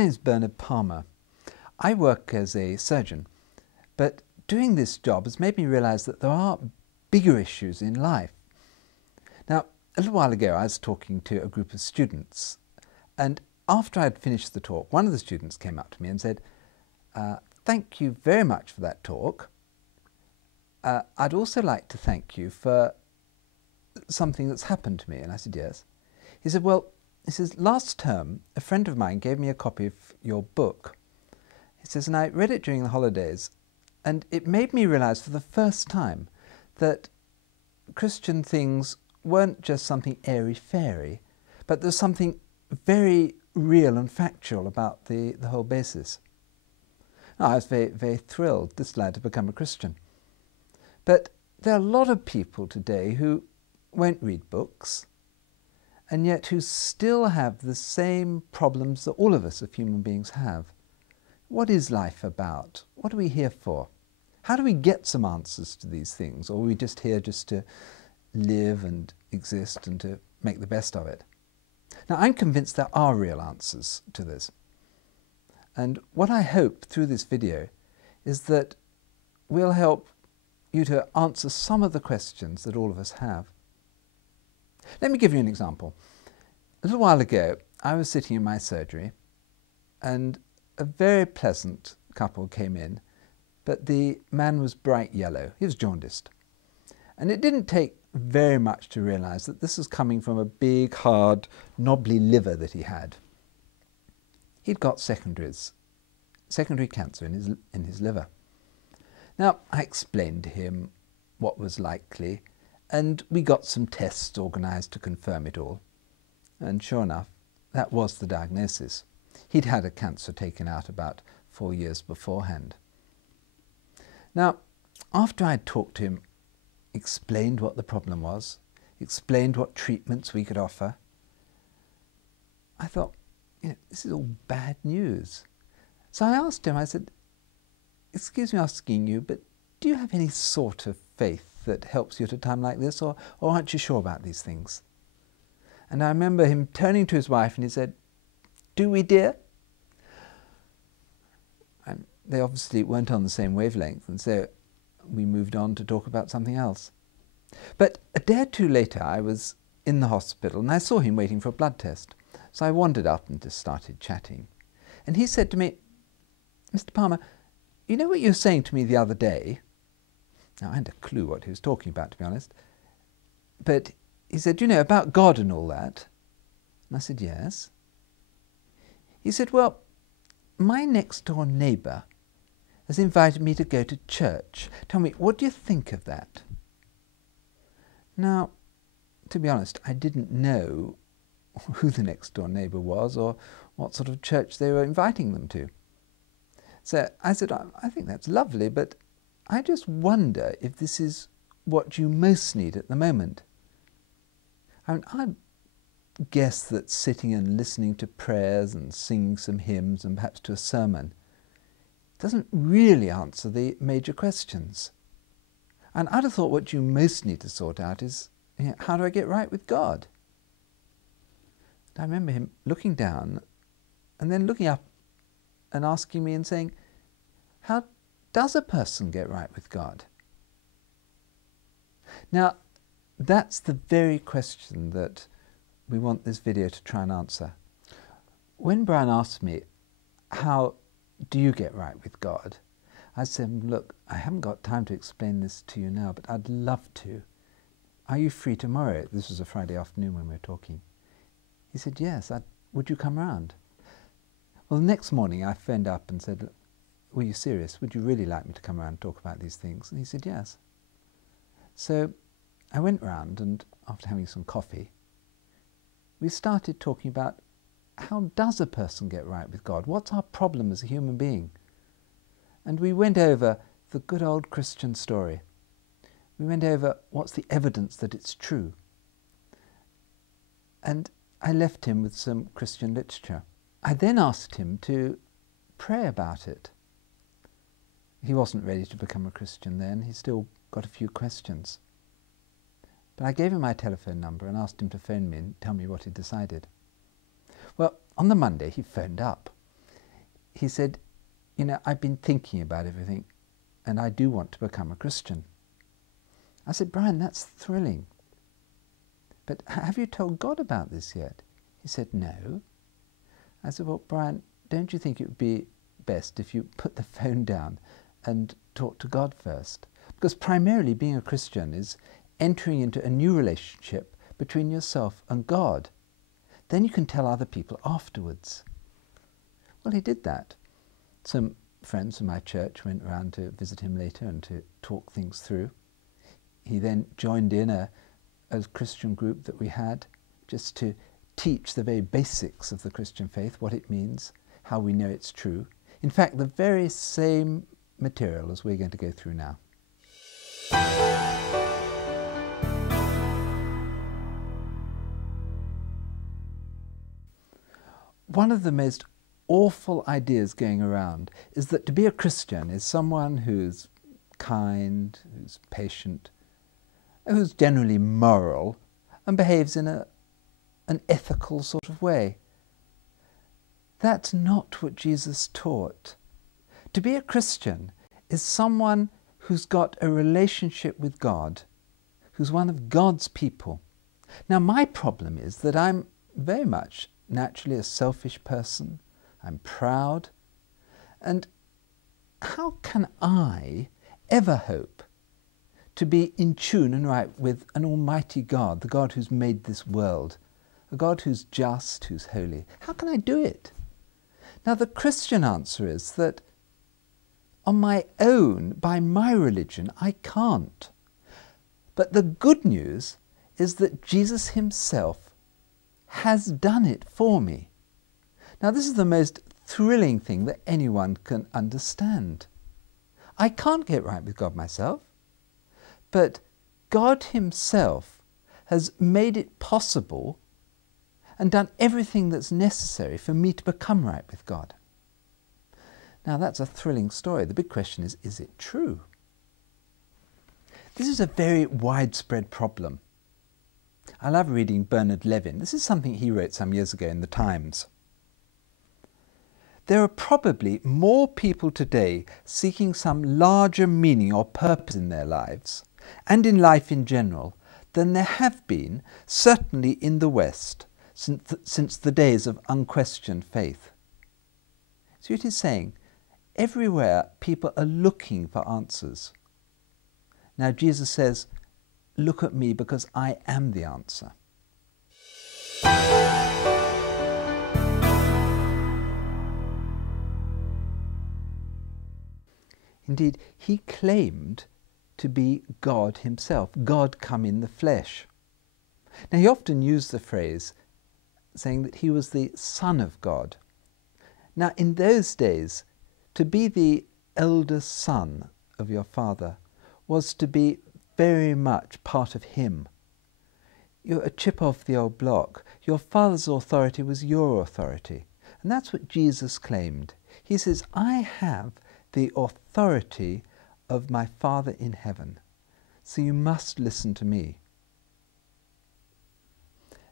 name is Bernard Palmer. I work as a surgeon, but doing this job has made me realise that there are bigger issues in life. Now, a little while ago I was talking to a group of students, and after I'd finished the talk, one of the students came up to me and said, "Thank you very much for that talk. I'd also like to thank you for something that's happened to me." And I said, "Yes." He said, "Well," he says, "last term a friend of mine gave me a copy of your book." He says, "and I read it during the holidays, and it made me realise for the first time that Christian things weren't just something airy-fairy, but there's something very real and factual about the whole basis." Now, I was very, very thrilled, this lad to become a Christian. But there are a lot of people today who won't read books, and yet who still have the same problems that all of us as human beings have. What is life about? What are we here for? How do we get some answers to these things? Or are we just here just to live and exist and to make the best of it? Now, I'm convinced there are real answers to this. And what I hope through this video is that we'll help you to answer some of the questions that all of us have. Let me give you an example. A little while ago, I was sitting in my surgery and a very pleasant couple came in, but the man was bright yellow. He was jaundiced. And it didn't take very much to realise that this was coming from a big, hard, knobbly liver that he had. He'd got secondary cancer in his liver. Now, I explained to him what was likely, and we got some tests organised to confirm it all. And sure enough, that was the diagnosis. He'd had a cancer taken out about 4 years beforehand. Now, after I'd talked to him, explained what the problem was, explained what treatments we could offer, I thought, this is all bad news. So I asked him, I said, "Excuse me asking you, but do you have any sort of faith that helps you at a time like this, or aren't you sure about these things?" And I remember him turning to his wife and he said, "Do we, dear?" And they obviously weren't on the same wavelength, and so we moved on to talk about something else. But a day or two later I was in the hospital and I saw him waiting for a blood test. So I wandered up and just started chatting. And he said to me, "Mr. Palmer, you know what you were saying to me the other day?" Now, I hadn't a clue what he was talking about, to be honest. But he said, "About God and all that." And I said, "Yes." He said, "Well, my next door neighbour has invited me to go to church. Tell me, what do you think of that?" Now, to be honest, I didn't know who the next door neighbour was or what sort of church they were inviting them to. So I said, "I think that's lovely, but I just wonder if this is what you most need at the moment." I mean, I'd guess that sitting and listening to prayers and singing some hymns and perhaps to a sermon doesn't really answer the major questions. And I'd have thought what you most need to sort out is, how do I get right with God? And I remember him looking down and then looking up and asking me and saying, "How does a person get right with God?" Now, that's the very question that we want this video to try and answer. When Brian asked me, "How do you get right with God?" I said, "Look, I haven't got time to explain this to you now, but I'd love to. Are you free tomorrow?" This was a Friday afternoon when we were talking. He said, "Yes, would you come round?" Well, the next morning I phoned up and said, "Were you serious? Would you really like me to come around and talk about these things?" And he said, "Yes." So I went round, and after having some coffee, we started talking about how does a person get right with God? What's our problem as a human being? And we went over the good old Christian story. We went over what's the evidence that it's true. And I left him with some Christian literature. I then asked him to pray about it. He wasn't ready to become a Christian then. He still got a few questions. But I gave him my telephone number and asked him to phone me and tell me what he decided. Well, on the Monday he phoned up he said, you know, I've been thinking about everything and I do want to become a Christian. I said, Brian, that's thrilling. But have you told God about this yet? He said, no. I said, well, Brian, don't you think it would be best if you put the phone down and talk to God first? Because primarily being a Christian is entering into a new relationship between yourself and God. Then you can tell other people afterwards. Well, he did that. Some friends from my church went around to visit him later and to talk things through. He then joined in a Christian group that we had just to teach the very basics of the Christian faith, what it means, how we know it's true. In fact, the very same material as we're going to go through now. One of the most awful ideas going around is that to be a Christian is someone who's kind, who's patient, who's generally moral and behaves in an ethical sort of way. That's not what Jesus taught. To be a Christian is someone who's got a relationship with God, who's one of God's people. Now, my problem is that I'm very much naturally a selfish person. I'm proud. And how can I ever hope to be in tune and right with an almighty God, the God who's made this world, a God who's just, who's holy? How can I do it? Now, the Christian answer is that on my own, by my religion, I can't. But the good news is that Jesus himself has done it for me. Now, this is the most thrilling thing that anyone can understand. I can't get right with God myself, but God himself has made it possible and done everything that's necessary for me to become right with God. Now, that's a thrilling story. The big question is it true? This is a very widespread problem. I love reading Bernard Levin. This is something he wrote some years ago in the Times. There are probably more people today seeking some larger meaning or purpose in their lives, and in life in general, than there have been, certainly in the West, since the days of unquestioned faith. See what he's saying? Everywhere people are looking for answers. Now Jesus says, look at me because I am the answer. Indeed, he claimed to be God himself, God come in the flesh. Now, he often used the phrase saying that he was the Son of God. Now, in those days, to be the eldest son of your father was to be very much part of him. You're a chip off the old block. Your father's authority was your authority. And that's what Jesus claimed. He says, I have the authority of my Father in heaven, so you must listen to me.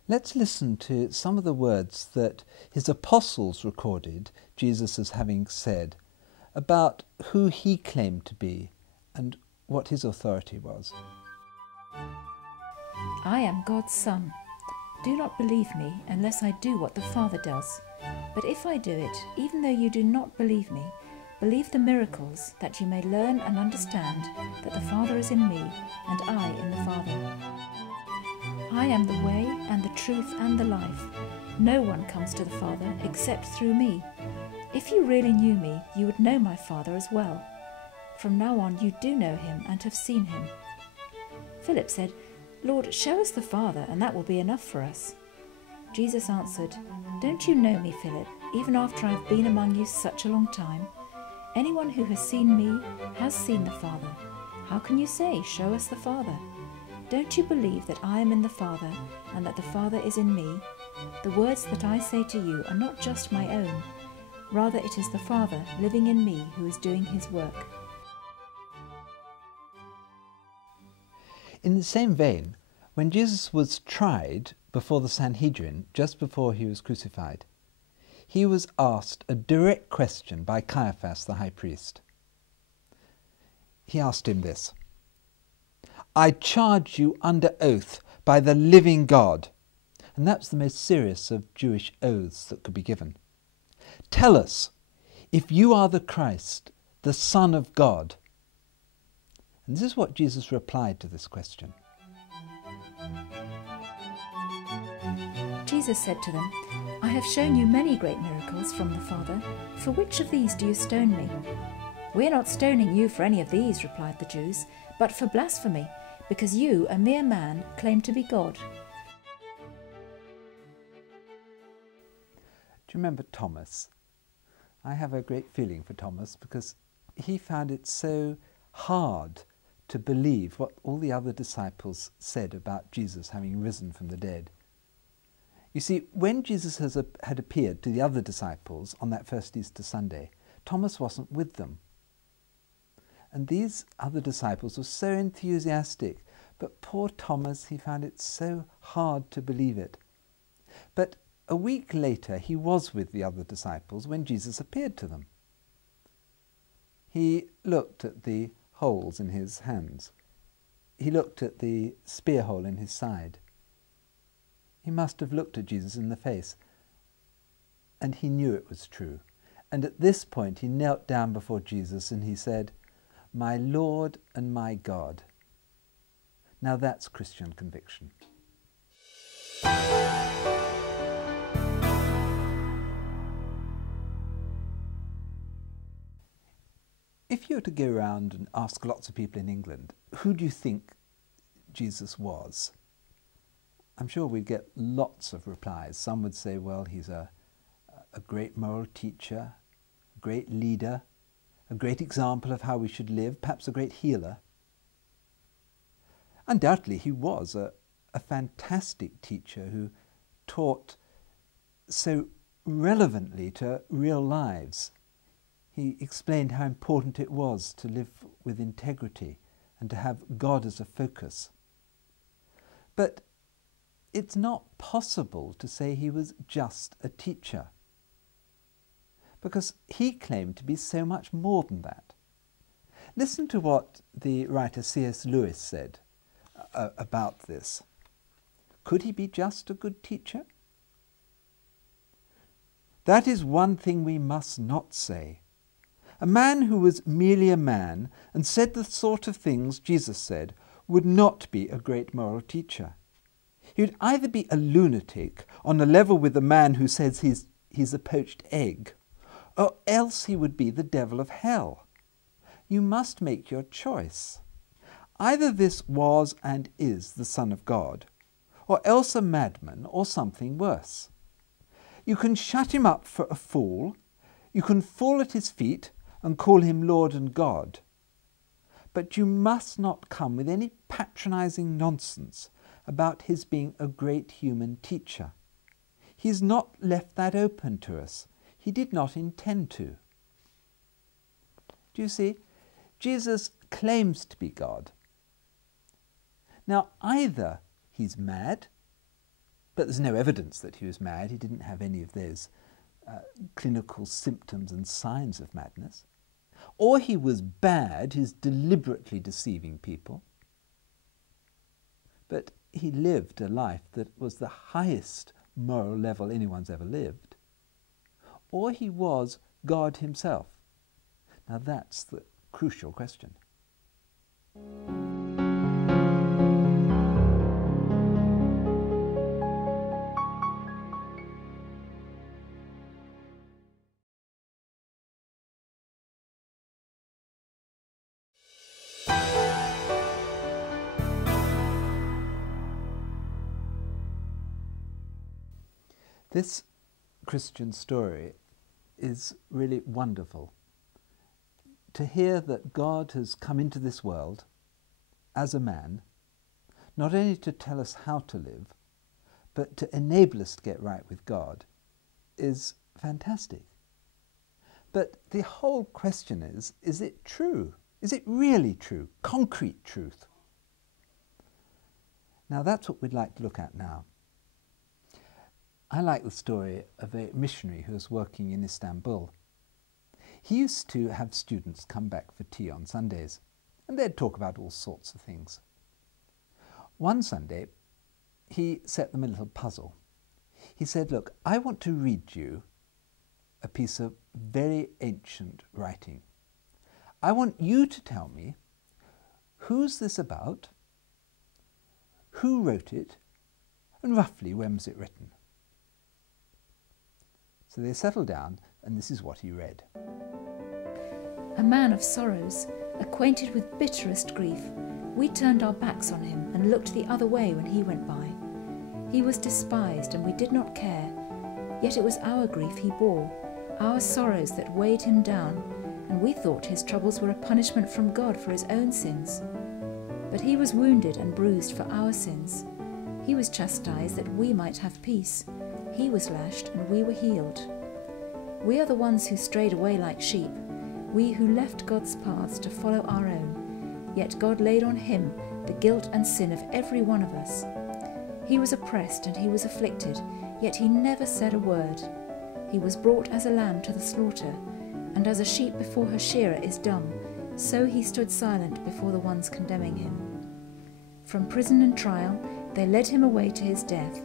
Let's listen to some of the words that his apostles recorded Jesus as having said about who he claimed to be and what his authority was. I am God's Son. Do not believe me unless I do what the Father does. But if I do it, even though you do not believe me, believe the miracles, that you may learn and understand that the Father is in me and I in the Father. I am the way and the truth and the life. No one comes to the Father except through me. If you really knew me, you would know my Father as well. From now on you do know him and have seen him. Philip said, Lord, show us the Father, and that will be enough for us. Jesus answered, Don't you know me, Philip, even after I have been among you such a long time? Anyone who has seen me has seen the Father. How can you say, Show us the Father? Don't you believe that I am in the Father, and that the Father is in me? The words that I say to you are not just my own. Rather, it is the Father living in me who is doing his work. In the same vein, when Jesus was tried before the Sanhedrin, just before he was crucified, he was asked a direct question by Caiaphas, the high priest. He asked him this: "I charge you under oath by the living God," and that's the most serious of Jewish oaths that could be given. "Tell us if you are the Christ, the Son of God." And this is what Jesus replied to this question. Jesus said to them, "I have shown you many great miracles from the Father. For which of these do you stone me?" "We're not stoning you for any of these," replied the Jews, "but for blasphemy, because you, a mere man, claim to be God." Do you remember Thomas? I have a great feeling for Thomas because he found it so hard to believe what all the other disciples said about Jesus having risen from the dead. You see, when Jesus had appeared to the other disciples on that first Easter Sunday, Thomas wasn't with them. And these other disciples were so enthusiastic, but poor Thomas, he found it so hard to believe it. But a week later, he was with the other disciples when Jesus appeared to them. He looked at the holes in his hands. He looked at the spear hole in his side. He must have looked at Jesus in the face, and he knew it was true. And at this point, he knelt down before Jesus and he said, "My Lord and my God." Now that's Christian conviction. If you were to go around and ask lots of people in England, who do you think Jesus was? I'm sure we'd get lots of replies. Some would say, well, he's a great moral teacher, a great leader, a great example of how we should live, perhaps a great healer. Undoubtedly, he was a fantastic teacher who taught so relevantly to real lives. He explained how important it was to live with integrity and to have God as a focus. But it's not possible to say he was just a teacher, because he claimed to be so much more than that. Listen to what the writer C.S. Lewis said about this. Could he be just a good teacher? "That is one thing we must not say. A man who was merely a man and said the sort of things Jesus said would not be a great moral teacher. He would either be a lunatic on a level with the man who says he's a poached egg, or else he would be the devil of hell. You must make your choice. Either this was and is the Son of God, or else a madman or something worse. You can shut him up for a fool, you can fall at his feet and call him Lord and God, but you must not come with any patronizing nonsense about his being a great human teacher. He's not left that open to us. He did not intend to." Do you see? Jesus claims to be God. Now, either he's mad, but there's no evidence that he was mad. He didn't have any of those clinical symptoms and signs of madness. Or he was bad, he's deliberately deceiving people. But he lived a life that was the highest moral level anyone's ever lived. Or he was God himself. Now that's the crucial question. This Christian story is really wonderful. To hear that God has come into this world as a man, not only to tell us how to live, but to enable us to get right with God, is fantastic. But the whole question is it true? Is it really true? Concrete truth? Now that's what we'd like to look at now. I like the story of a missionary who was working in Istanbul. He used to have students come back for tea on Sundays, and they'd talk about all sorts of things. One Sunday, he set them a little puzzle. He said, "Look, I want to read you a piece of very ancient writing. I want you to tell me, who's this about, who wrote it, and roughly when was it written?" So they settled down, and this is what he read. A man of sorrows, acquainted with bitterest grief, we turned our backs on him and looked the other way when he went by. He was despised, and we did not care, yet it was our grief he bore, our sorrows that weighed him down, and we thought his troubles were a punishment from God for his own sins. But he was wounded and bruised for our sins. He was chastised that we might have peace. He was lashed, and we were healed. We are the ones who strayed away like sheep, we who left God's paths to follow our own. Yet God laid on him the guilt and sin of every one of us. He was oppressed and he was afflicted, yet he never said a word. He was brought as a lamb to the slaughter, and as a sheep before her shearer is dumb, so he stood silent before the ones condemning him. From prison and trial they led him away to his death.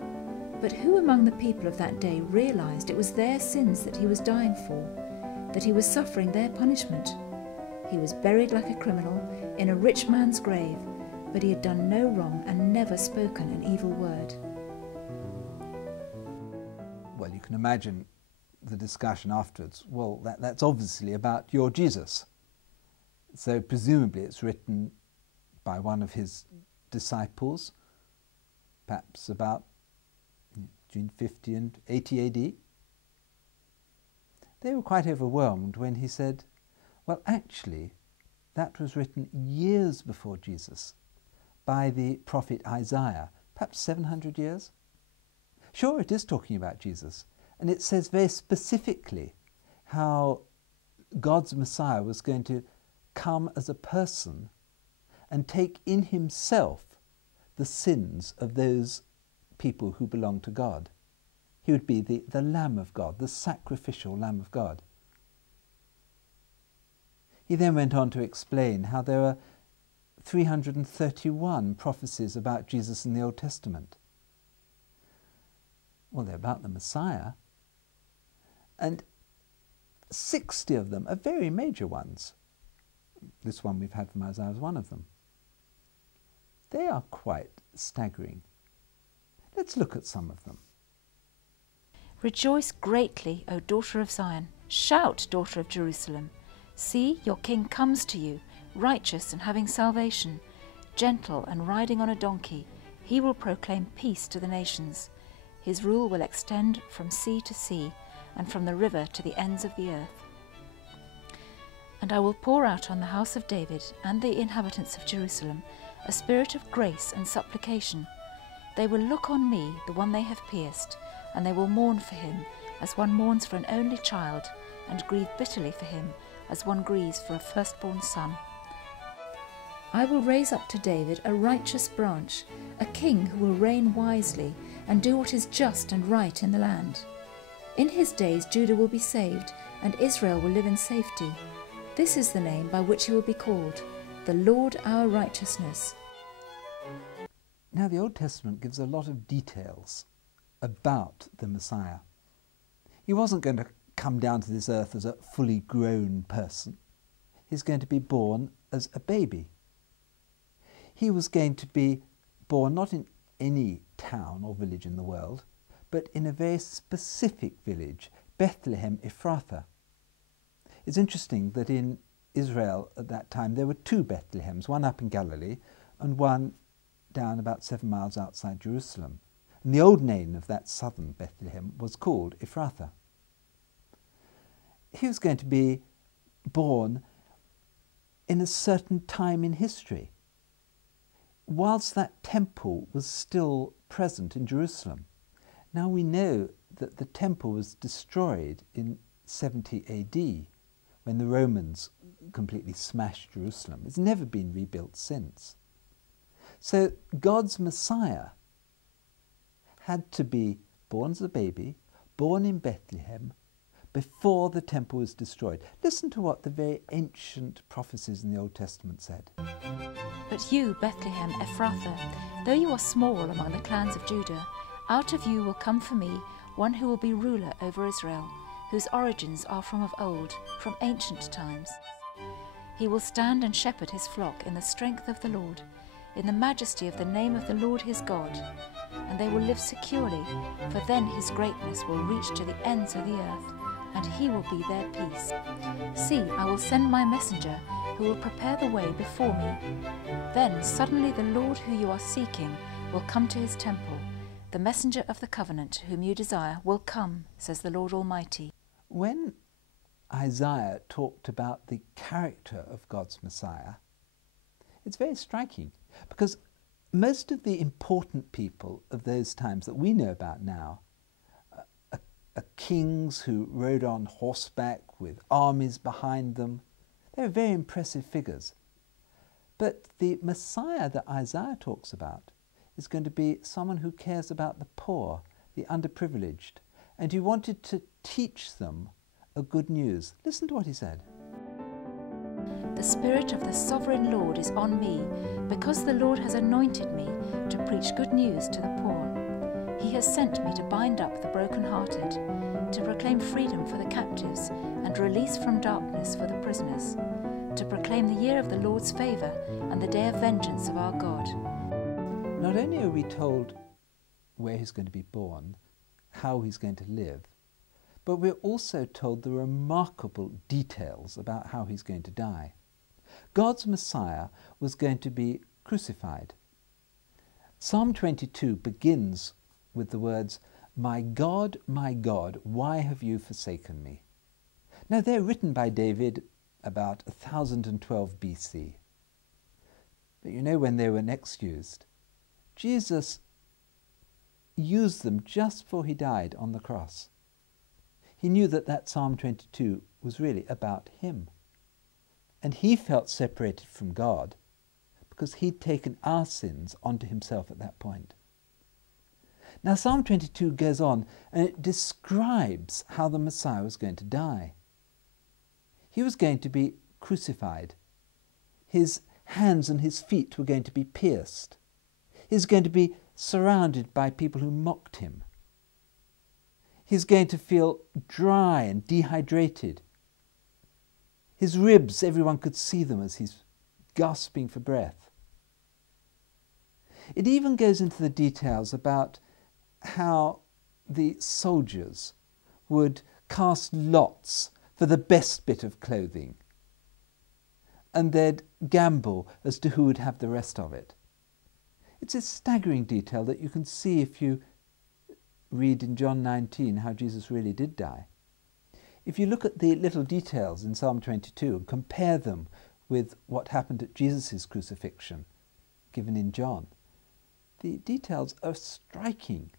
But who among the people of that day realized it was their sins that he was dying for, that he was suffering their punishment? He was buried like a criminal in a rich man's grave, but he had done no wrong and never spoken an evil word. Well, you can imagine the discussion afterwards. Well, that's obviously about your Jesus. So presumably it's written by one of his disciples, perhaps about between 50 and 80 AD. They were quite overwhelmed when he said, well, actually, that was written years before Jesus by the prophet Isaiah, perhaps 700 years. Sure, it is talking about Jesus, and it says very specifically how God's Messiah was going to come as a person and take in himself the sins of those people who belong to God. He would be the Lamb of God, the sacrificial Lamb of God. He then went on to explain how there are 331 prophecies about Jesus in the Old Testament. Well, they're about the Messiah, and 60 of them are very major ones. This one we've had from Isaiah is one of them. They are quite staggering. Let's look at some of them. Rejoice greatly, O daughter of Zion. Shout, daughter of Jerusalem. See, your king comes to you, righteous and having salvation, gentle and riding on a donkey. He will proclaim peace to the nations. His rule will extend from sea to sea, and from the river to the ends of the earth. And I will pour out on the house of David and the inhabitants of Jerusalem a spirit of grace and supplication. They will look on me, the one they have pierced, and they will mourn for him, as one mourns for an only child, and grieve bitterly for him, as one grieves for a firstborn son. I will raise up to David a righteous branch, a king who will reign wisely, and do what is just and right in the land. In his days Judah will be saved, and Israel will live in safety. This is the name by which he will be called, the Lord our righteousness. Now, the Old Testament gives a lot of details about the Messiah. He wasn't going to come down to this earth as a fully grown person. He's going to be born as a baby. He was going to be born not in any town or village in the world, but in a very specific village, Bethlehem Ephrathah. It's interesting that in Israel at that time there were two Bethlehems, one up in Galilee and one down about 7 miles outside Jerusalem. And the old name of that southern Bethlehem was called Ephrathah. He was going to be born in a certain time in history, whilst that temple was still present in Jerusalem. Now we know that the temple was destroyed in 70 AD, when the Romans completely smashed Jerusalem. It's never been rebuilt since. So God's Messiah had to be born as a baby, born in Bethlehem, before the temple was destroyed. Listen to what the very ancient prophecies in the Old Testament said. But you, Bethlehem Ephrathah, though you are small among the clans of Judah, out of you will come for me one who will be ruler over Israel, whose origins are from of old, from ancient times. He will stand and shepherd his flock in the strength of the Lord, in the majesty of the name of the Lord his God, and they will live securely, for then his greatness will reach to the ends of the earth, and he will be their peace. See, I will send my messenger, who will prepare the way before me. Then suddenly the Lord who you are seeking will come to his temple. The messenger of the covenant whom you desire will come, says the Lord Almighty. When Isaiah talked about the character of God's Messiah, it's very striking, because most of the important people of those times that we know about now are kings who rode on horseback with armies behind them. They're very impressive figures. But the Messiah that Isaiah talks about is going to be someone who cares about the poor, the underprivileged, and who wanted to teach them a good news. Listen to what he said. The Spirit of the Sovereign Lord is on me, because the Lord has anointed me to preach good news to the poor. He has sent me to bind up the brokenhearted, to proclaim freedom for the captives and release from darkness for the prisoners, to proclaim the year of the Lord's favour and the day of vengeance of our God. Not only are we told where he's going to be born, how he's going to live, but we're also told the remarkable details about how he's going to die. God's Messiah was going to be crucified. Psalm 22 begins with the words, my God, why have you forsaken me?" Now they're written by David about 1012 BC. But you know when they were next used? Jesus used them just before he died on the cross. He knew that that Psalm 22 was really about him. And he felt separated from God because he'd taken our sins onto himself at that point. Now Psalm 22 goes on and it describes how the Messiah was going to die. He was going to be crucified. His hands and his feet were going to be pierced. He's going to be surrounded by people who mocked him. He's going to feel dry and dehydrated. His ribs, everyone could see them as he's gasping for breath. It even goes into the details about how the soldiers would cast lots for the best bit of clothing, and they'd gamble as to who would have the rest of it. It's a staggering detail that you can see if you read in John 19 how Jesus really did die. If you look at the little details in Psalm 22 and compare them with what happened at Jesus' crucifixion given in John, the details are striking.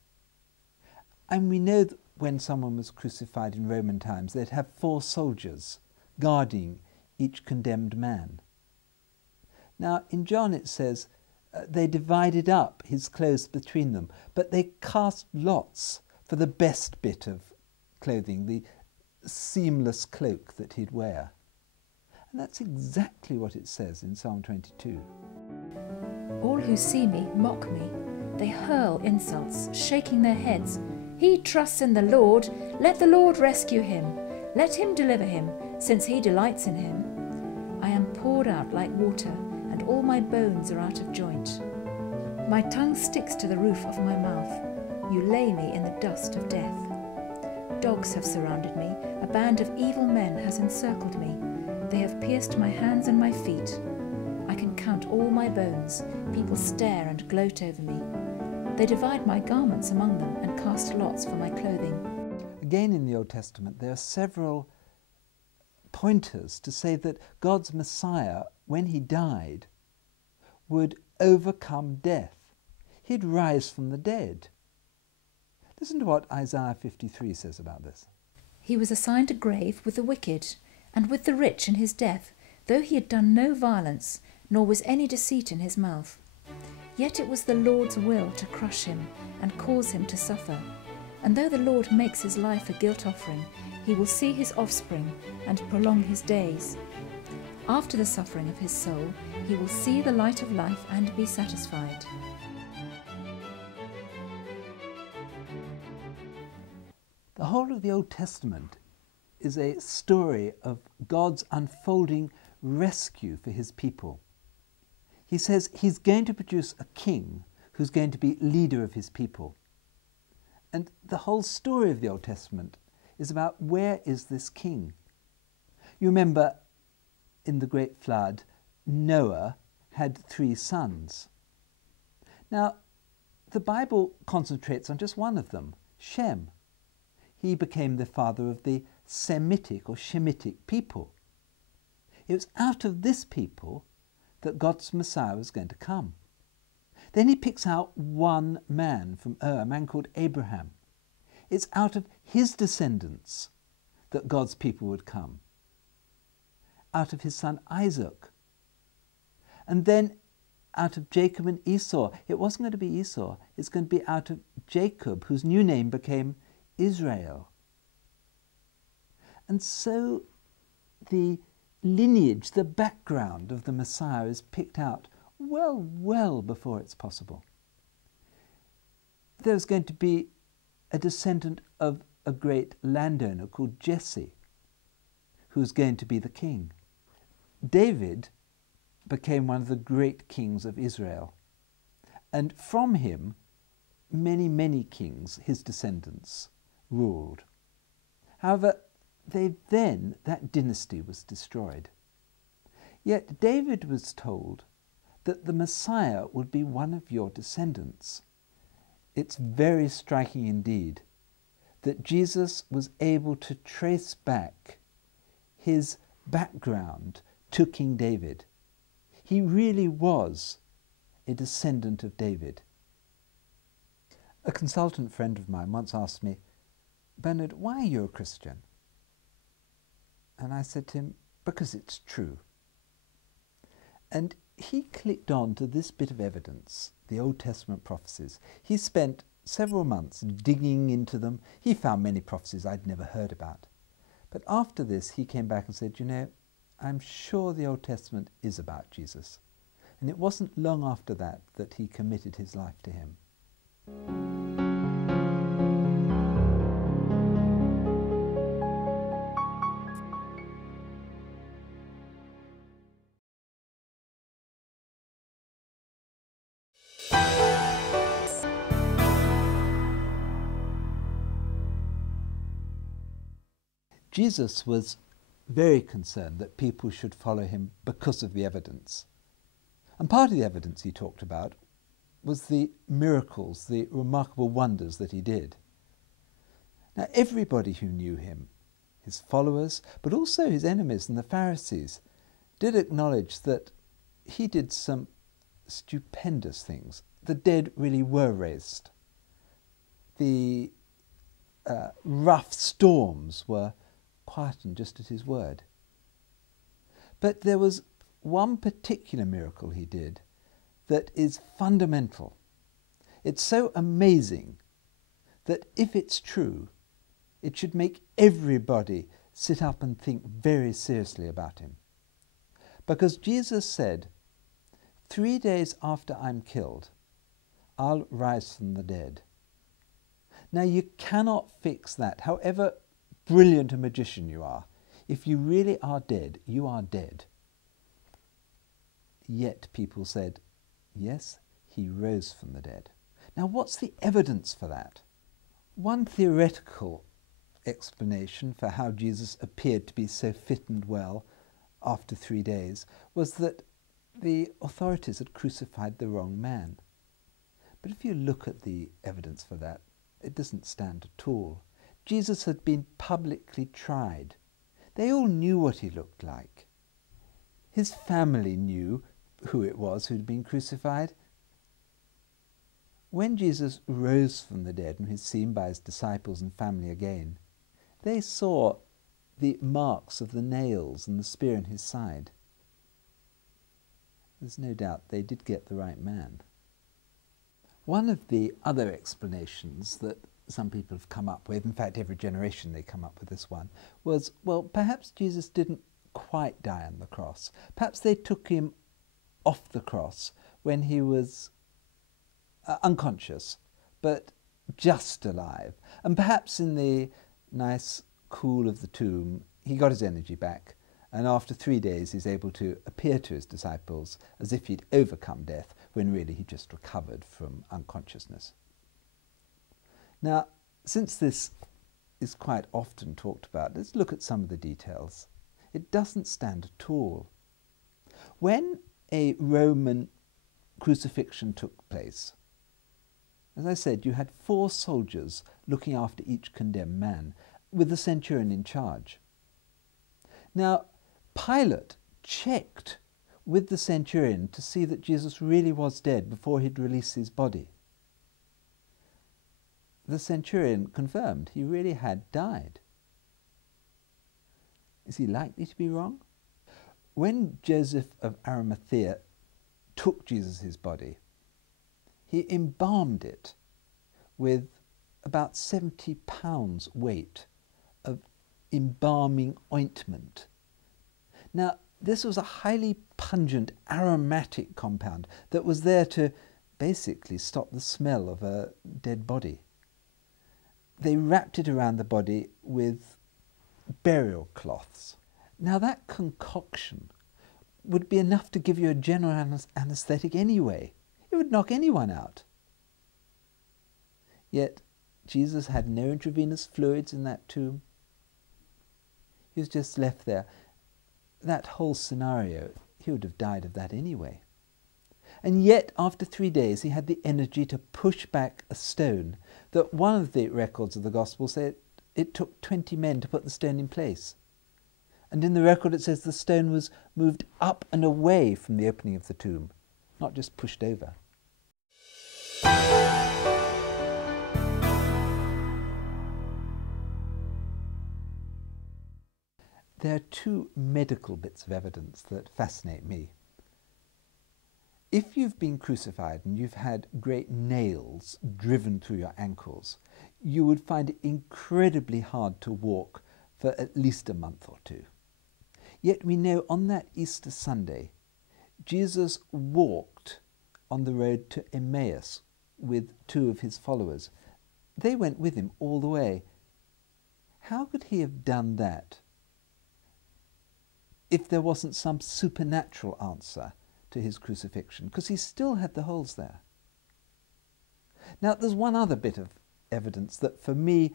And we know that when someone was crucified in Roman times, they'd have 4 soldiers guarding each condemned man. Now in John it says they divided up his clothes between them, but they cast lots for the best bit of clothing, the seamless cloak that he'd wear. And that's exactly what it says in Psalm 22. All who see me mock me. They hurl insults, shaking their heads. He trusts in the Lord. Let the Lord rescue him. Let him deliver him, since he delights in him. I am poured out like water, and all my bones are out of joint. My tongue sticks to the roof of my mouth. You lay me in the dust of death. Dogs have surrounded me. A band of evil men has encircled me. They have pierced my hands and my feet. I can count all my bones. People stare and gloat over me. They divide my garments among them and cast lots for my clothing. Again in the Old Testament there are several pointers to say that God's Messiah, when he died, would overcome death. He'd rise from the dead. Listen to what Isaiah 53 says about this. He was assigned a grave with the wicked and with the rich in his death, though he had done no violence, nor was any deceit in his mouth. Yet it was the Lord's will to crush him and cause him to suffer. And though the Lord makes his life a guilt offering, he will see his offspring and prolong his days. After the suffering of his soul, he will see the light of life and be satisfied. The whole of the Old Testament is a story of God's unfolding rescue for his people. He says he's going to produce a king who's going to be leader of his people. And the whole story of the Old Testament is about where is this king. You remember in the great flood, Noah had 3 sons. Now, the Bible concentrates on just one of them, Shem. He became the father of the Semitic or Shemitic people. It was out of this people that God's Messiah was going to come. Then he picks out one man from Ur, a man called Abraham. It's out of his descendants that God's people would come. Out of his son Isaac. And then out of Jacob and Esau. It wasn't going to be Esau. It's going to be out of Jacob, whose new name became Israel. And so the lineage, the background of the Messiah is picked out well before it's possible. There's going to be a descendant of a great landowner called Jesse, who's going to be the king. David became one of the great kings of Israel, and from him many kings, his descendants, ruled. However, that dynasty was destroyed. Yet David was told that the Messiah would be one of your descendants. It's very striking indeed that Jesus was able to trace back his background to King David. He really was a descendant of David. A consultant friend of mine once asked me, "Bernard, why are you a Christian?" And I said to him, "Because it's true." And he clicked on to this bit of evidence, the Old Testament prophecies. He spent several months digging into them. He found many prophecies I'd never heard about. But after this, he came back and said, "You know, I'm sure the Old Testament is about Jesus." And it wasn't long after that that he committed his life to him. Jesus was very concerned that people should follow him because of the evidence. And part of the evidence he talked about was the miracles, the remarkable wonders that he did. Now, everybody who knew him, his followers, but also his enemies and the Pharisees, did acknowledge that he did some stupendous things. The dead really were raised. The rough storms were quietened just at his word. But there was one particular miracle he did that is fundamental. It's so amazing that if it's true, it should make everybody sit up and think very seriously about him. Because Jesus said, 3 days after I'm killed, I'll rise from the dead. Now you cannot fix that, however brilliant a magician you are. If you really are dead, you are dead. Yet people said, yes, he rose from the dead. Now what's the evidence for that? One theoretical explanation for how Jesus appeared to be so fit and well after 3 days was that the authorities had crucified the wrong man. But if you look at the evidence for that, it doesn't stand at all. Jesus had been publicly tried. They all knew what he looked like. His family knew who it was who'd been crucified. When Jesus rose from the dead and was seen by his disciples and family again, they saw the marks of the nails and the spear in his side. There's no doubt they did get the right man. One of the other explanations that some people have come up with, in fact every generation they come up with this one, was, well, perhaps Jesus didn't quite die on the cross. Perhaps they took him off the cross when he was unconscious, but just alive. And perhaps in the nice cool of the tomb, he got his energy back, and after 3 days he's able to appear to his disciples as if he'd overcome death, when really he just recovered from unconsciousness. Now, since this is quite often talked about, let's look at some of the details. It doesn't stand at all. When a Roman crucifixion took place, as I said, you had 4 soldiers looking after each condemned man, with the centurion in charge. Now, Pilate checked with the centurion to see that Jesus really was dead before he'd release his body. The centurion confirmed he really had died. Is he likely to be wrong? When Joseph of Arimathea took Jesus' body, he embalmed it with about 70 pounds weight of embalming ointment. Now, this was a highly pungent aromatic compound that was there to basically stop the smell of a dead body. They wrapped it around the body with burial cloths. Now, that concoction would be enough to give you a general anaesthetic anyway. It would knock anyone out. Yet Jesus had no intravenous fluids in that tomb. He was just left there. That whole scenario, he would have died of that anyway. And yet, after 3 days, he had the energy to push back a stone that one of the records of the Gospel said it took 20 men to put the stone in place. And in the record it says the stone was moved up and away from the opening of the tomb, not just pushed over. There are 2 medical bits of evidence that fascinate me. If you've been crucified and you've had great nails driven through your ankles, you would find it incredibly hard to walk for at least a month or 2. Yet we know on that Easter Sunday, Jesus walked on the road to Emmaus with 2 of his followers. They went with him all the way. How could he have done that if there wasn't some supernatural answer to his crucifixion? Because he still had the holes there. Now, there's one other bit of evidence that for me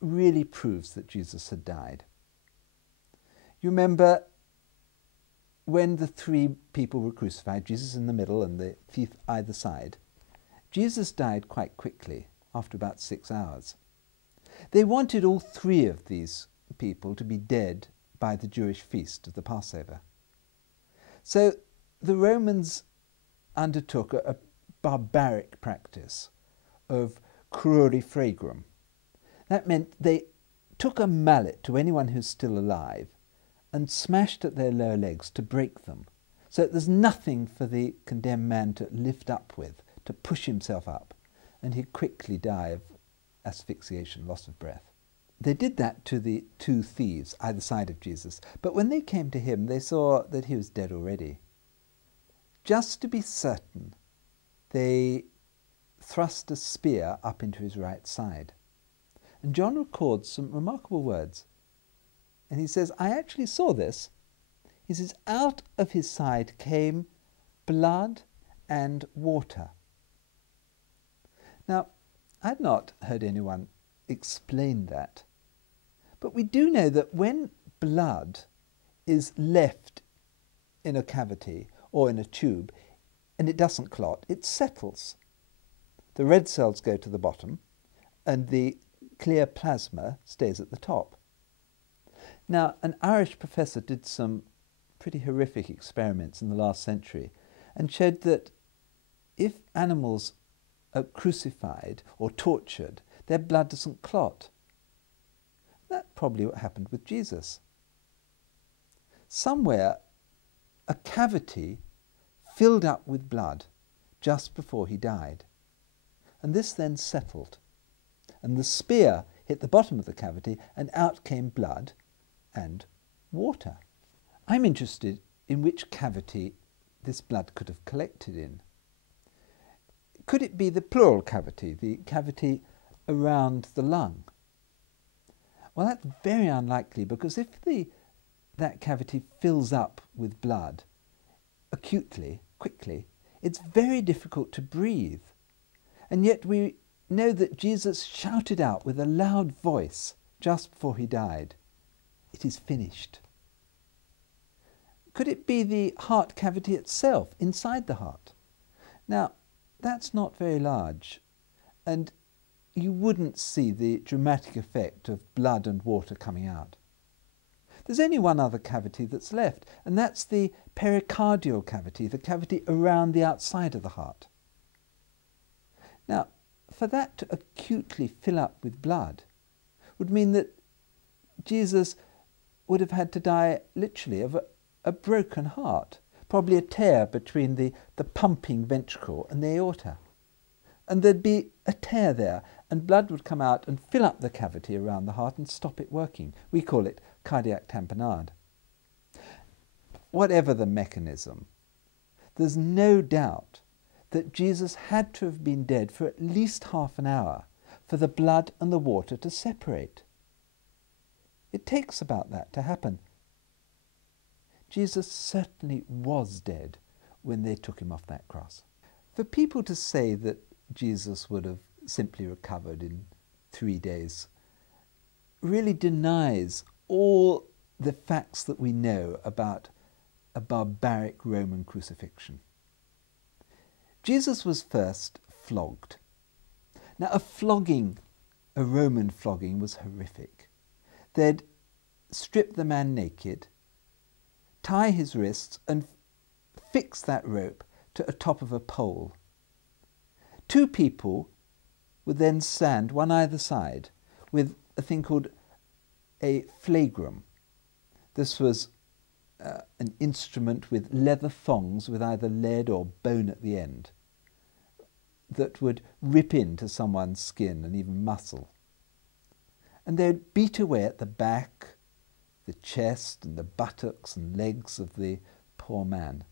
really proves that Jesus had died. You remember when the 3 people were crucified, Jesus in the middle and the thief either side, Jesus died quite quickly, after about 6 hours. They wanted all 3 of these people to be dead by the Jewish feast of the Passover. So the Romans undertook a barbaric practice of cruri fregrum. That meant they took a mallet to anyone who's still alive and smashed at their lower legs to break them, so that there's nothing for the condemned man to lift up with, to push himself up, and he'd quickly die of asphyxiation, loss of breath. They did that to the 2 thieves either side of Jesus, but when they came to him, they saw that he was dead already. Just to be certain, they thrust a spear up into his right side. And John records some remarkable words. And he says, I actually saw this. He says, out of his side came blood and water. Now, I'd not heard anyone explain that. But we do know that when blood is left in a cavity or in a tube and it doesn't clot, it settles. The red cells go to the bottom and the clear plasma stays at the top. Now, an Irish professor did some pretty horrific experiments in the last century and showed that if animals are crucified or tortured, their blood doesn't clot. That's probably what happened with Jesus. Somewhere, a cavity filled up with blood just before he died. And this then settled. and the spear hit the bottom of the cavity, and out came blood and water. I'm interested in which cavity this blood could have collected in. Could it be the pleural cavity, the cavity around the lung? Well, that's very unlikely, because if that cavity fills up with blood acutely, quickly, it's very difficult to breathe. And yet we know that Jesus shouted out with a loud voice just before he died, "It is finished." Could it be the heart cavity itself, inside the heart? Now, that's not very large, and you wouldn't see the dramatic effect of blood and water coming out. There's only one other cavity that's left, and that's the pericardial cavity, the cavity around the outside of the heart. Now, for that to acutely fill up with blood would mean that Jesus would have had to die literally of a broken heart, probably a tear between the pumping ventricle and the aorta. And there'd be a tear there, and blood would come out and fill up the cavity around the heart and stop it working. We call it cardiac tamponade. Whatever the mechanism, there's no doubt that Jesus had to have been dead for at least half an hour for the blood and the water to separate. It takes about that to happen. Jesus certainly was dead when they took him off that cross. For people to say that Jesus would have simply recovered in 3 days really denies all the facts that we know about a barbaric Roman crucifixion. Jesus was first flogged. Now, a Roman flogging, was horrific. They'd strip the man naked, tie his wrists, and fix that rope to the top of a pole. 2 people would then stand one either side with a thing called a flagrum. This was an instrument with leather thongs with either lead or bone at the end that would rip into someone's skin and even muscle. And they would beat away at the back, the chest and the buttocks and legs of the poor man.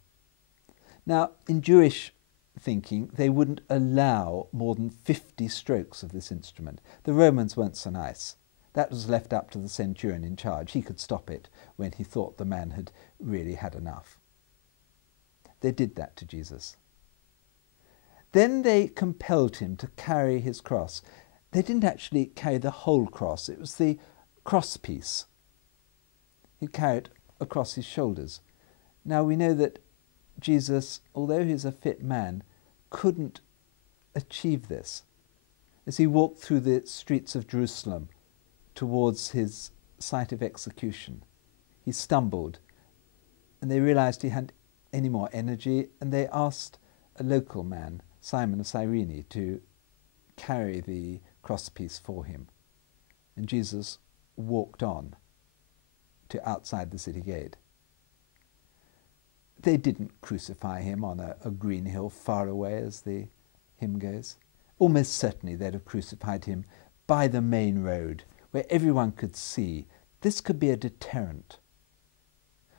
Now, in Jewish thinking, they wouldn't allow more than 50 strokes of this instrument. The Romans weren't so nice. That was left up to the centurion in charge. He could stop it when he thought the man had really had enough. They did that to Jesus. Then they compelled him to carry his cross. They didn't actually carry the whole cross. It was the cross piece. He'd carry it across his shoulders. Now we know that Jesus, although he's a fit man, couldn't achieve this. As he walked through the streets of Jerusalem towards his site of execution, he stumbled, and they realized he hadn't any more energy, and they asked a local man, Simon of Cyrene, to carry the crosspiece for him. And Jesus walked on to outside the city gate. They didn't crucify him on a green hill far away, as the hymn goes. Almost certainly they'd have crucified him by the main road, where everyone could see. This could be a deterrent.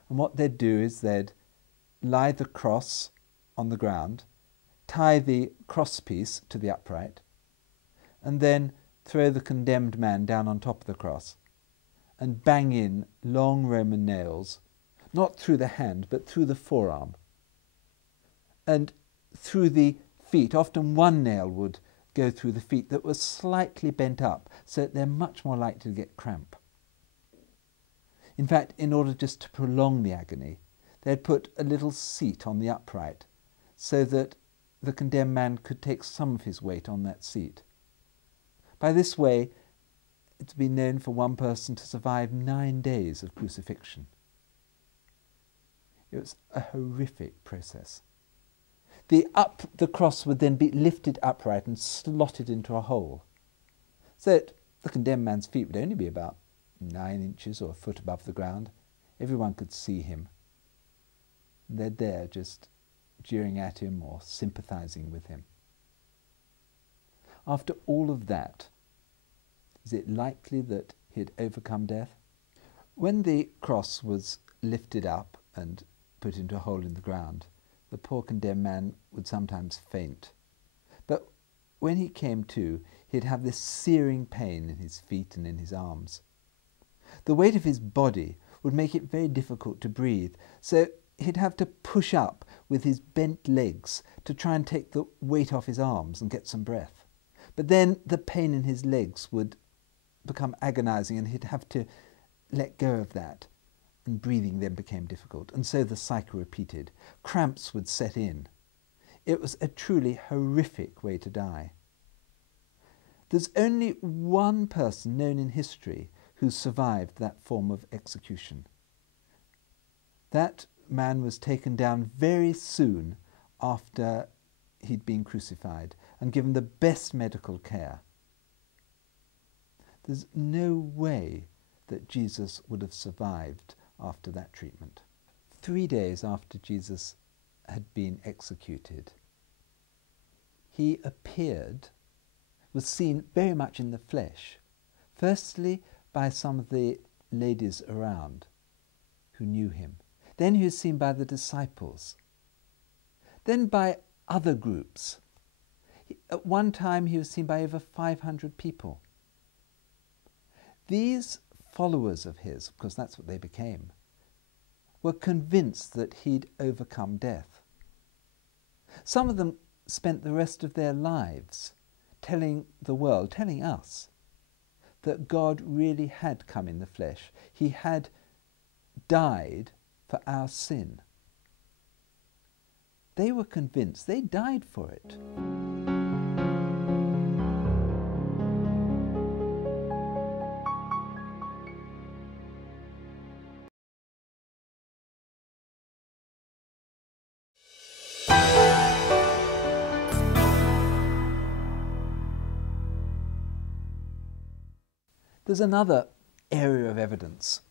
And what they'd do is they'd lie the cross on the ground, tie the crosspiece to the upright, and then throw the condemned man down on top of the cross and bang in long Roman nails, not through the hand, but through the forearm, and through the feet. Often one nail would go through the feet that were slightly bent up, so that they're much more likely to get cramp. In fact, in order just to prolong the agony, they'd put a little seat on the upright, so that the condemned man could take some of his weight on that seat. By this way, it's been known for one person to survive 9 days of crucifixion. It was a horrific process. The cross would then be lifted upright and slotted into a hole, so that the condemned man's feet would only be about 9 inches or a foot above the ground. Everyone could see him. And they're there just jeering at him or sympathizing with him. After all of that, Is it likely that he'd overcome death? When the cross was lifted up and put into a hole in the ground, the poor condemned man would sometimes faint. But when he came to, he'd have this searing pain in his feet and in his arms. The weight of his body would make it very difficult to breathe, so he'd have to push up with his bent legs to try and take the weight off his arms and get some breath. But then the pain in his legs would become agonizing and he'd have to let go of that, and breathing then became difficult. And so the cycle repeated. Cramps would set in. It was a truly horrific way to die. There's only one person known in history who survived that form of execution. That man was taken down very soon after he'd been crucified and given the best medical care. There's no way that Jesus would have survived after that treatment. 3 days after Jesus had been executed, he appeared, was seen very much in the flesh, firstly by some of the ladies around who knew him. Then he was seen by the disciples. Then by other groups. At one time he was seen by over 500 people. These followers of his, because that's what they became, were convinced that he'd overcome death. Some of them spent the rest of their lives telling the world, telling us, that God really had come in the flesh. He had died for our sin. They were convinced. They died for it. There's another area of evidence.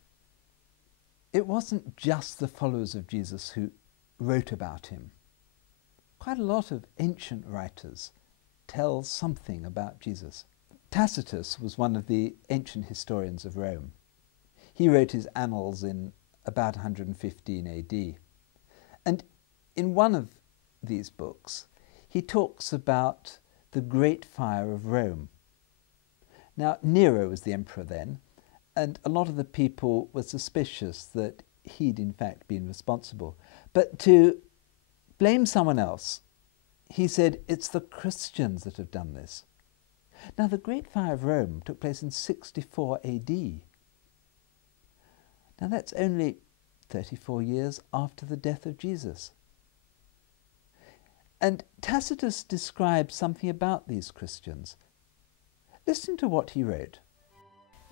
It wasn't just the followers of Jesus who wrote about him. Quite a lot of ancient writers tell something about Jesus. Tacitus was one of the ancient historians of Rome. He wrote his annals in about 115 AD. And in one of these books, he talks about the Great Fire of Rome. Now, Nero was the emperor then, and a lot of the people were suspicious that he'd in fact been responsible. But to blame someone else, he said, it's the Christians that have done this. Now, the Great Fire of Rome took place in 64 AD. Now, that's only 34 years after the death of Jesus. And Tacitus describes something about these Christians. Listen to what he wrote.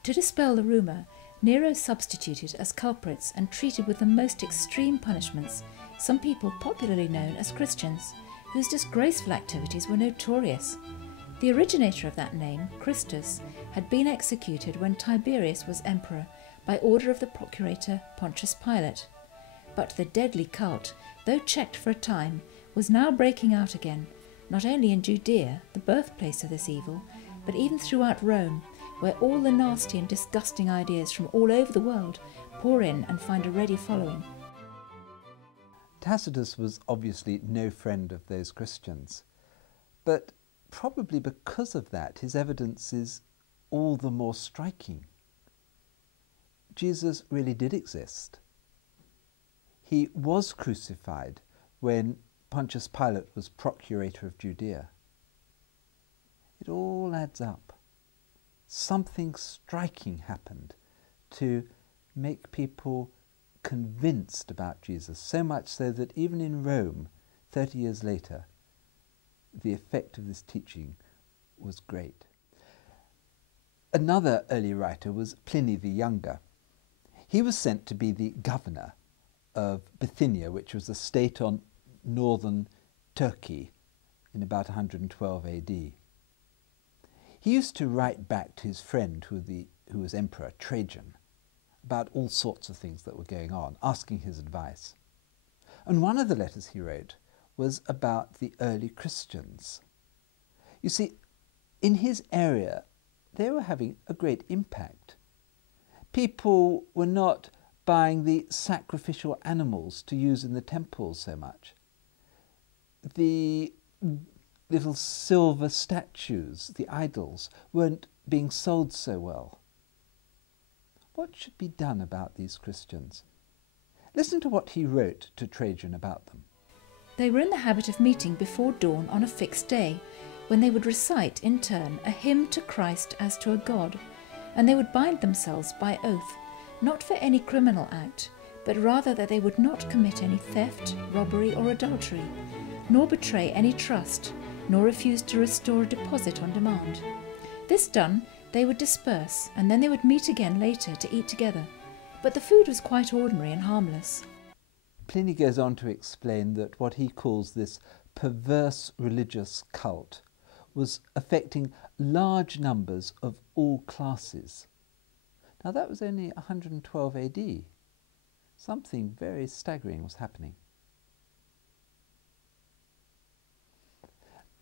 To dispel the rumour, Nero substituted as culprits and treated with the most extreme punishments some people popularly known as Christians, whose disgraceful activities were notorious. The originator of that name, Christus, had been executed when Tiberius was emperor by order of the procurator Pontius Pilate. But the deadly cult, though checked for a time, was now breaking out again, not only in Judea, the birthplace of this evil, but even throughout Rome, where all the nasty and disgusting ideas from all over the world pour in and find a ready following. Tacitus was obviously no friend of those Christians, but probably because of that, his evidence is all the more striking. Jesus really did exist. He was crucified when Pontius Pilate was procurator of Judea. It all adds up. Something striking happened to make people convinced about Jesus, so much so that even in Rome, 30 years later, the effect of this teaching was great. Another early writer was Pliny the Younger. He was sent to be the governor of Bithynia, which was a state on northern Turkey in about 112 AD. He used to write back to his friend, who was emperor, Trajan, about all sorts of things that were going on, asking his advice. And one of the letters he wrote was about the early Christians. You see, in his area, they were having a great impact. People were not buying the sacrificial animals to use in the temples so much. The little silver statues, the idols, weren't being sold so well. What should be done about these Christians? Listen to what he wrote to Trajan about them. They were in the habit of meeting before dawn on a fixed day, when they would recite in turn a hymn to Christ as to a god, and they would bind themselves by oath, not for any criminal act, but rather that they would not commit any theft, robbery, or adultery, nor betray any trust, nor refuse to restore a deposit on demand. This done, they would disperse, and then they would meet again later to eat together. But the food was quite ordinary and harmless. Pliny goes on to explain that what he calls this perverse religious cult was affecting large numbers of all classes. Now that was only 112 AD. Something very staggering was happening.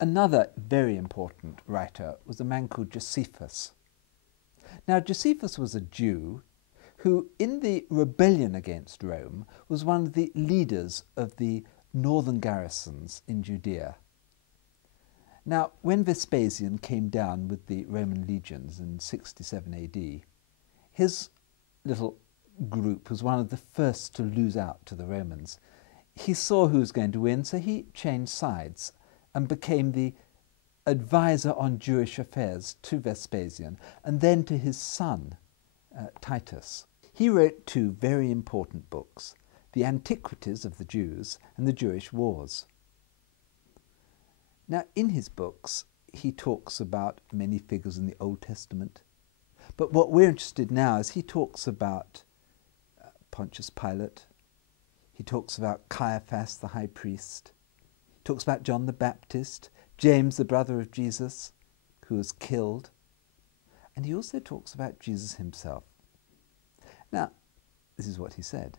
Another very important writer was a man called Josephus. Now Josephus was a Jew who, in the rebellion against Rome, was one of the leaders of the northern garrisons in Judea. Now, when Vespasian came down with the Roman legions in 67 AD, his little group was one of the first to lose out to the Romans. He saw who was going to win, so he changed sides and became the advisor on Jewish affairs to Vespasian and then to his son, Titus. He wrote two very important books, The Antiquities of the Jews and The Jewish Wars. Now, in his books, he talks about many figures in the Old Testament, but what we're interested in now is he talks about Pontius Pilate, he talks about Caiaphas, the high priest, he talks about John the Baptist, James, the brother of Jesus, who was killed, and he also talks about Jesus himself. Now, this is what he said.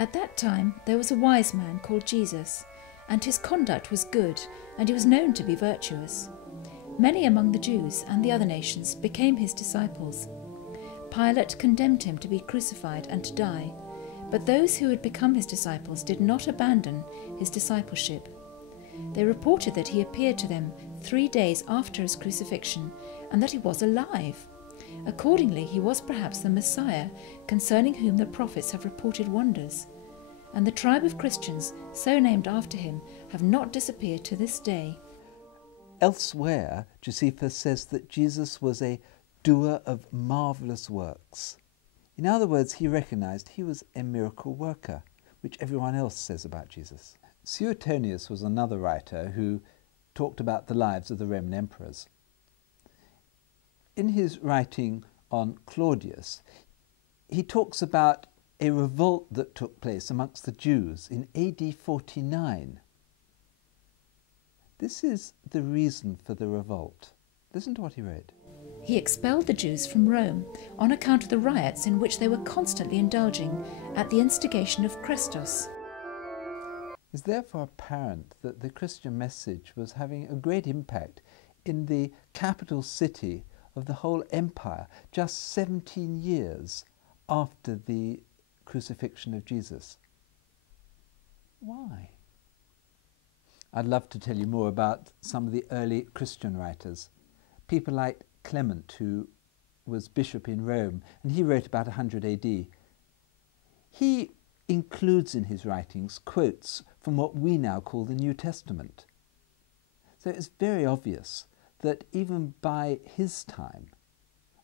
At that time there was a wise man called Jesus, and his conduct was good, and he was known to be virtuous. Many among the Jews and the other nations became his disciples. Pilate condemned him to be crucified and to die, but those who had become his disciples did not abandon his discipleship. They reported that he appeared to them 3 days after his crucifixion, and that he was alive. Accordingly, he was perhaps the Messiah, concerning whom the prophets have reported wonders. And the tribe of Christians, so named after him, have not disappeared to this day. Elsewhere, Josephus says that Jesus was a doer of marvellous works. In other words, he recognized he was a miracle worker, which everyone else says about Jesus. Suetonius was another writer who talked about the lives of the Roman emperors. In his writing on Claudius, he talks about a revolt that took place amongst the Jews in AD 49. This is the reason for the revolt. Listen to what he wrote. He expelled the Jews from Rome on account of the riots in which they were constantly indulging at the instigation of Chrestos. It's therefore apparent that the Christian message was having a great impact in the capital city of the whole empire just 17 years after the crucifixion of Jesus. Why? I'd love to tell you more about some of the early Christian writers. People like Clement, who was bishop in Rome, and he wrote about 100 AD. He includes in his writings quotes from what we now call the New Testament. So it's very obvious that even by his time,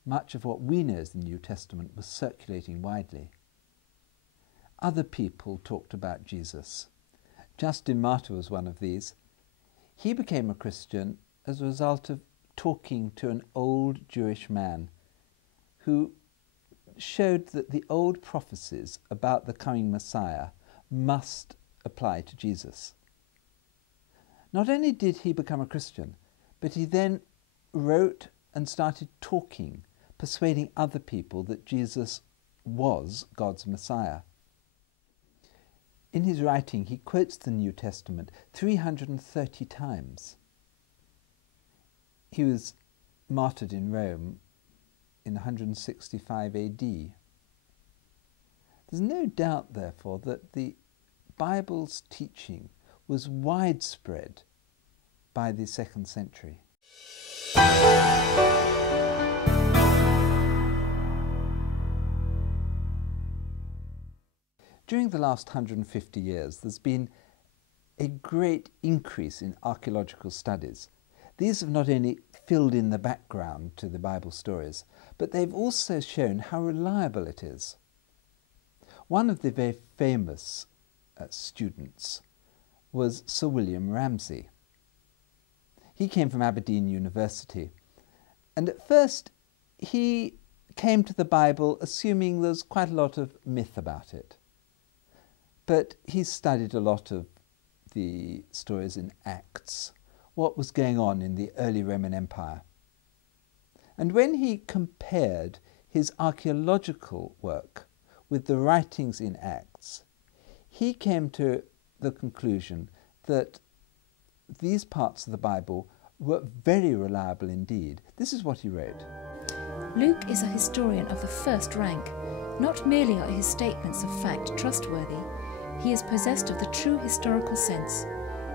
much of what we know as the New Testament was circulating widely. Other people talked about Jesus. Justin Martyr was one of these. He became a Christian as a result of talking to an old Jewish man who showed that the old prophecies about the coming Messiah must apply to Jesus. Not only did he become a Christian, but he then wrote and started talking, persuading other people that Jesus was God's Messiah. In his writing, he quotes the New Testament 330 times. He was martyred in Rome in 165 AD. There's no doubt, therefore, that the Bible's teaching was widespread by the 2nd century. During the last 150 years, there's been a great increase in archaeological studies. These have not only filled in the background to the Bible stories, but they've also shown how reliable it is. One of the very famous students was Sir William Ramsay. He came from Aberdeen University, and at first he came to the Bible assuming there's quite a lot of myth about it. But he studied a lot of the stories in Acts, what was going on in the early Roman Empire. And when he compared his archaeological work with the writings in Acts, he came to the conclusion that these parts of the Bible were very reliable indeed. This is what he wrote. Luke is a historian of the first rank. Not merely are his statements of fact trustworthy, he is possessed of the true historical sense.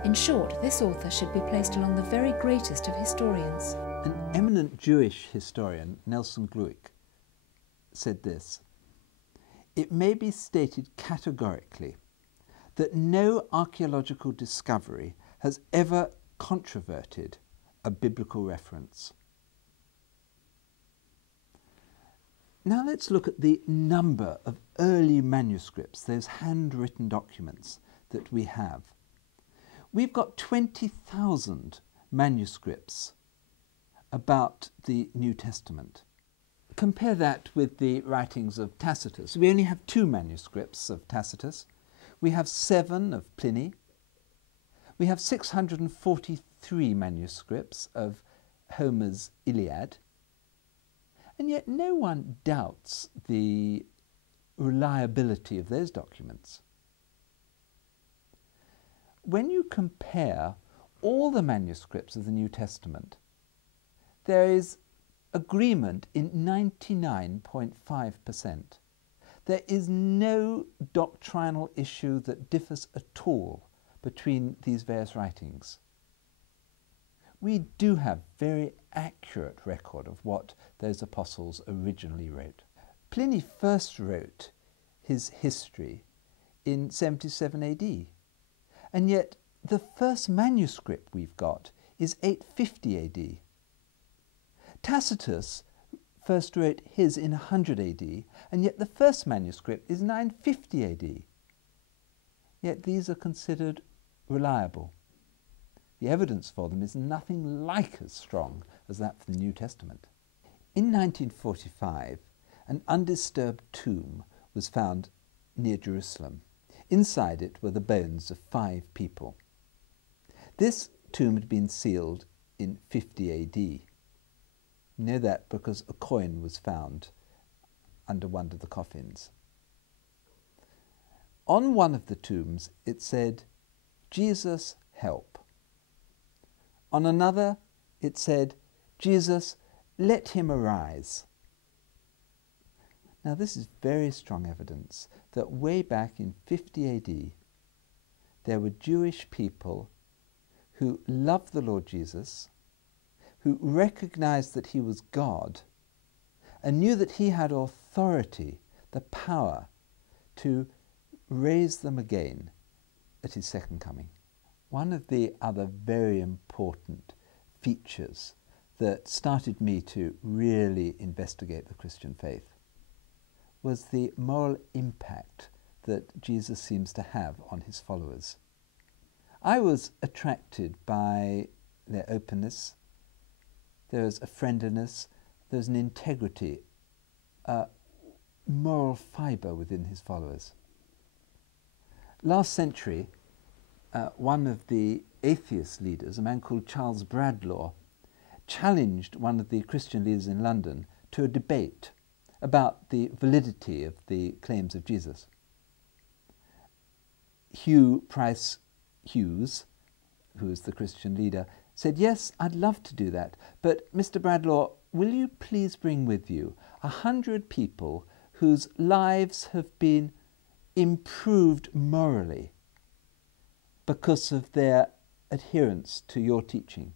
In short, this author should be placed along the very greatest of historians. An eminent Jewish historian, Nelson Glueck, said this: "It may be stated categorically that no archaeological discovery has ever controverted a biblical reference." Now let's look at the number of early manuscripts, those handwritten documents that we have. We've got 20,000 manuscripts about the New Testament. Compare that with the writings of Tacitus. We only have 2 manuscripts of Tacitus. We have 7 of Pliny. We have 643 manuscripts of Homer's Iliad. And yet no one doubts the reliability of those documents. When you compare all the manuscripts of the New Testament, there is agreement in 99.5%. There is no doctrinal issue that differs at all between these various writings. We do have very accurate record of what those apostles originally wrote. Pliny first wrote his history in 77 AD, and yet the first manuscript we've got is 850 AD. Tacitus first wrote his in 100 AD, and yet the first manuscript is 950 AD. Yet these are considered reliable. The evidence for them is nothing like as strong as that for the New Testament. In 1945, an undisturbed tomb was found near Jerusalem. Inside it were the bones of 5 people. This tomb had been sealed in 50 AD. You know that because a coin was found under one of the coffins. On one of the tombs it said, "Jesus, help." On another it said, "Jesus, let him arise." Now this is very strong evidence that way back in 50 AD there were Jewish people who loved the Lord Jesus, who recognized that he was God and knew that he had authority, the power to raise them again at his second coming. One of the other very important features that started me to really investigate the Christian faith was the moral impact that Jesus seems to have on his followers. I was attracted by their openness. There was a friendliness, there was an integrity, a moral fibre within his followers. Last century, one of the atheist leaders, a man called Charles Bradlaugh, challenged one of the Christian leaders in London to a debate about the validity of the claims of Jesus. Hugh Price Hughes, who is the Christian leader, said, "Yes, I'd love to do that, but Mr. Bradlaugh, will you please bring with you 100 people whose lives have been improved morally because of their adherence to your teaching?"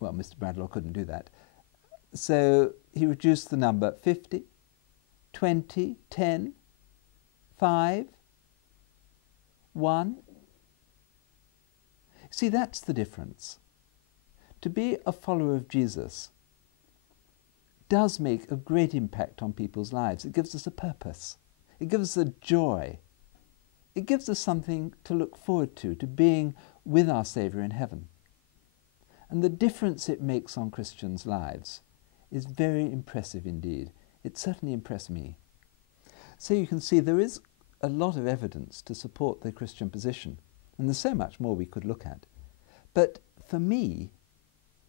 Well, Mr. Bradlaugh couldn't do that. So he reduced the number: 50, 20, 10, 5, 1. See, that's the difference. To be a follower of Jesus does make a great impact on people's lives. It gives us a purpose. It gives us a joy. It gives us something to look forward to being with our Saviour in heaven. And the difference it makes on Christians' lives is very impressive indeed. It certainly impressed me. So you can see there is a lot of evidence to support the Christian position, and there's so much more we could look at. But for me,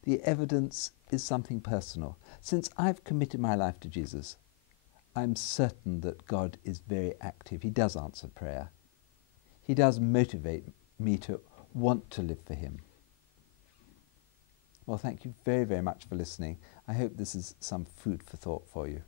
the evidence is something personal. Since I've committed my life to Jesus, I'm certain that God is very active. He does answer prayer. He does motivate me to want to live for him. Well, thank you very, very much for listening. I hope this is some food for thought for you.